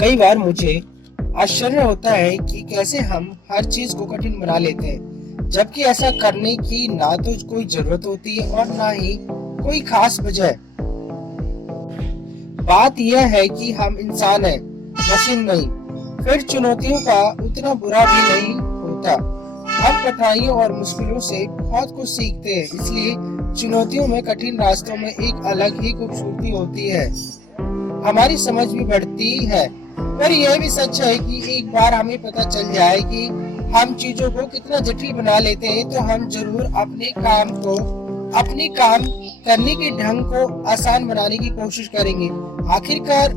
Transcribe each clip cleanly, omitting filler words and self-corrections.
कई बार मुझे आश्चर्य होता है कि कैसे हम हर चीज को कठिन बना लेते हैं, जबकि ऐसा करने की ना तो कोई जरूरत होती है और ना ही कोई खास वजह। बात यह है कि हम इंसान हैं, मशीन नहीं। फिर चुनौतियों का उतना बुरा भी नहीं होता। हम कठिनाइयों और मुश्किलों से बहुत कुछ सीखते हैं, इसलिए चुनौतियों में, कठिन रास्तों में एक अलग ही खूबसूरती होती है। हमारी समझ भी बढ़ती है। पर यह भी सच है कि एक बार हमें पता चल जाए कि हम चीजों को कितना जटिल बना लेते हैं, तो हम जरूर अपने काम करने के ढंग को आसान बनाने की कोशिश करेंगे। आखिरकार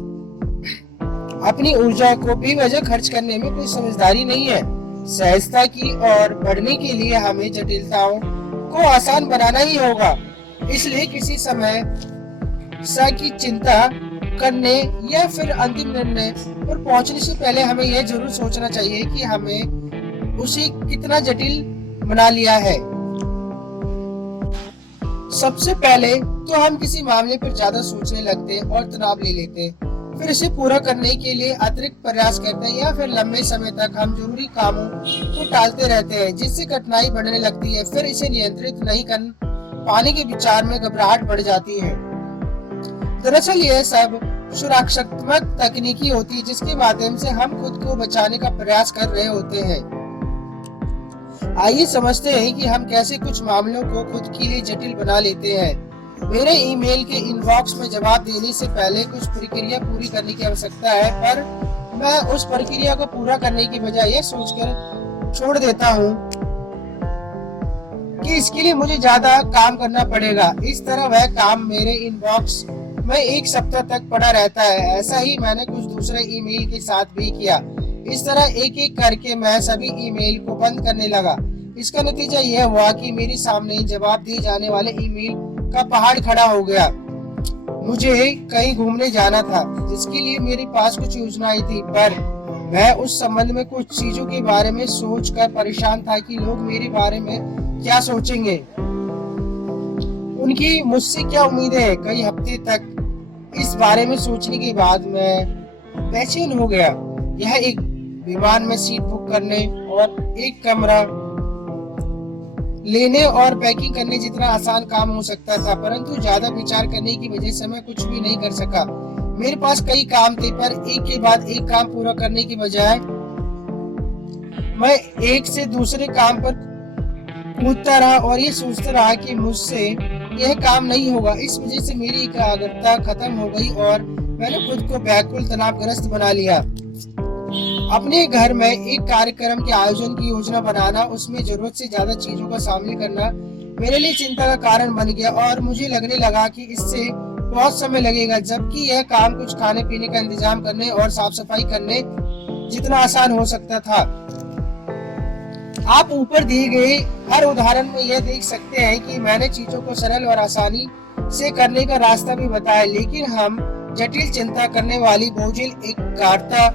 अपनी ऊर्जा को बेवजह खर्च करने में कोई समझदारी नहीं है। सहजता की ओर बढ़ने के लिए हमें जटिलताओं को आसान बनाना ही होगा। इसलिए किसी समस्या की चिंता करने या फिर अंतिम निर्णय पर पहुंचने से पहले हमें यह जरूर सोचना चाहिए कि हमें उसे कितना जटिल बना लिया है। सबसे पहले तो हम किसी मामले पर ज्यादा सोचने लगते हैं और तनाव ले लेते हैं, फिर इसे पूरा करने के लिए अतिरिक्त प्रयास करते हैं, या फिर लंबे समय तक हम जरूरी कामों को टालते रहते हैं, जिससे कठिनाई बढ़ने लगती है। फिर इसे नियंत्रित नहीं कर पाने के विचार में घबराहट बढ़ जाती है। दरअसल यह सब सुरक्षात्मक तकनीकी होती है, जिसके माध्यम से हम खुद को बचाने का प्रयास कर रहे होते हैं। आइए समझते हैं कि हम कैसे कुछ मामलों को खुद के लिए जटिल बना लेते हैं। मेरे ईमेल के इनबॉक्स में जवाब देने से पहले कुछ प्रक्रिया पूरी करने की आवश्यकता है, पर मैं उस प्रक्रिया को पूरा करने की बजाय यह सोचकर छोड़ देता हूँ कि इसके लिए मुझे ज्यादा काम करना पड़ेगा। इस तरह वह काम मेरे इनबॉक्स में एक सप्ताह तक पड़ा रहता है। ऐसा ही मैंने कुछ दूसरे ईमेल के साथ भी किया। इस तरह एक एक करके मैं सभी ईमेल को बंद करने लगा। इसका नतीजा यह हुआ कि मेरे सामने जवाब दिए जाने वाले ईमेल का पहाड़ खड़ा हो गया। मुझे कहीं घूमने जाना था, जिसके लिए मेरे पास कुछ योजनाएं थी, पर मैं उस संबंध में कुछ चीजों के बारे में सोचकर परेशान था कि लोग मेरे बारे में क्या सोचेंगे, उनकी मुझसे क्या उम्मीदें हैं। कई हफ्ते तक इस बारे में सोचने के बाद मैं बेचैन हो गया। यह एक विमान में सीट बुक करने और एक कमरा लेने और पैकिंग करने जितना आसान काम हो सकता था, परंतु ज्यादा विचार करने की वजह से मैं कुछ भी नहीं कर सका। मेरे पास कई काम थे, पर एक के बाद एक काम पूरा करने की बजाय मैं एक से दूसरे काम पर कूदता रहा और ये सोचता रहा कि मुझसे यह काम नहीं होगा। इस वजह से मेरी एकाग्रता खत्म हो गई और मैंने खुद को व्याकुल तनावग्रस्त बना लिया। अपने घर में एक कार्यक्रम के आयोजन की योजना बनाना, उसमें जरूरत से ज्यादा चीजों का शामिल करना मेरे लिए चिंता का कारण बन गया, और मुझे लगने लगा कि इससे बहुत समय लगेगा, जबकि यह काम कुछ खाने पीने का इंतजाम करने और साफ सफाई करने जितना आसान हो सकता था। आप ऊपर दिए गए हर उदाहरण में यह देख सकते हैं कि मैंने चीजों को सरल और आसानी से करने का रास्ता भी बताया, लेकिन हम जटिल, चिंता करने वाली, बोझिल, एकाग्रता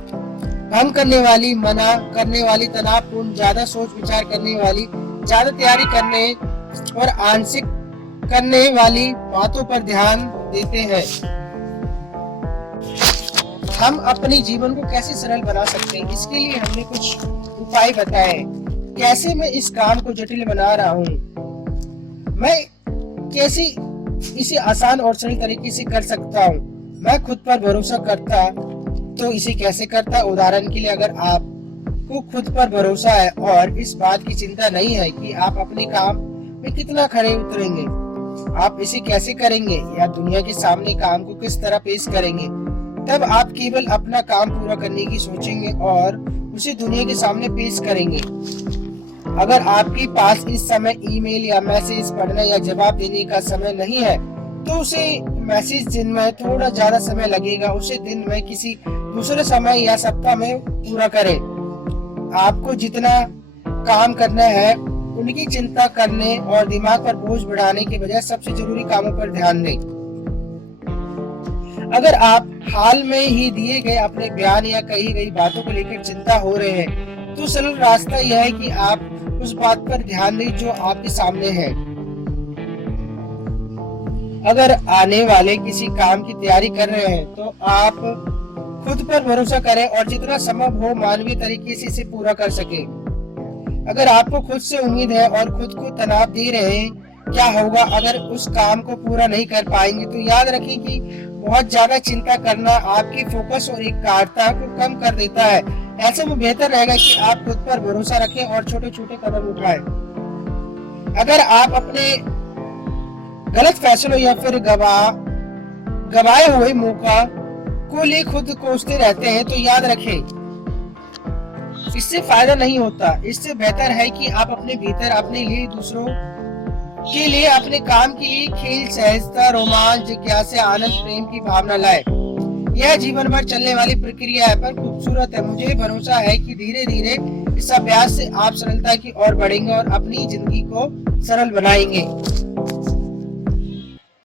भंग करने वाली, मना करने वाली, तनावपूर्ण, ज्यादा सोच विचार करने वाली, ज्यादा तैयारी करने और आंशिक करने वाली बातों पर ध्यान देते हैं। हम अपने जीवन को कैसे सरल बना सकते हैं, इसके लिए हमने कुछ उपाय बताए। कैसे मैं इस काम को जटिल बना रहा हूँ, मैं कैसे इसे आसान और सरल तरीके से कर सकता हूँ, मैं खुद पर भरोसा करता तो इसे कैसे करता। उदाहरण के लिए, अगर आपको खुद पर भरोसा है और इस बात की चिंता नहीं है कि आप अपने काम में कितना खरे उतरेंगे, आप इसे कैसे करेंगे या दुनिया के सामने काम को किस तरह पेश करेंगे, तब आप केवल अपना काम पूरा करने की सोचेंगे और उसे दुनिया के सामने पेश करेंगे। अगर आपके पास इस समय ईमेल या मैसेज पढ़ने या जवाब देने का समय नहीं है, तो उसे मैसेज दिन में थोड़ा ज्यादा समय लगेगा, उसे दिन में किसी दूसरे समय या सप्ताह में पूरा करें। आपको जितना काम करना है उनकी चिंता करने और दिमाग पर बोझ बढ़ाने के बजाय सबसे जरूरी कामों पर ध्यान दें। अगर आप हाल में ही दिए गए अपने बयान या कही गई बातों को लेकर चिंता हो रहे हैं, तो सरल रास्ता यह है कि आप उस बात पर ध्यान दें जो आपके सामने है। अगर आने वाले किसी काम की तैयारी कर रहे हैं, तो आप खुद पर भरोसा करें और जितना संभव हो मानवीय तरीके से इसे पूरा कर सके। अगर आपको खुद से उम्मीद है और खुद को तनाव दे रहे हैं, क्या होगा अगर उस काम को पूरा नहीं कर पाएंगे, तो याद रखें कि बहुत ज्यादा चिंता करना आपके फोकस और एकाग्रता को कम कर देता है। ऐसे में बेहतर रहेगा कि आप खुद पर भरोसा रखें और छोटे छोटे कदम उठाएं। अगर आप अपने गलत फैसलों या फिर गवाए हुए मौका को लिए खुद कोसते रहते हैं, तो याद रखें इससे फायदा नहीं होता। इससे बेहतर है कि आप अपने भीतर अपने लिए, दूसरों के लिए, अपने काम के लिए खेल, सहजता, रोमांच, जिज्ञासा, आनंद, प्रेम की भावना लाए। यह जीवन भर चलने वाली प्रक्रिया है पर खूबसूरत है। मुझे भरोसा है कि धीरे धीरे इस अभ्यास से आप सरलता की ओर बढ़ेंगे और अपनी जिंदगी को सरल बनाएंगे।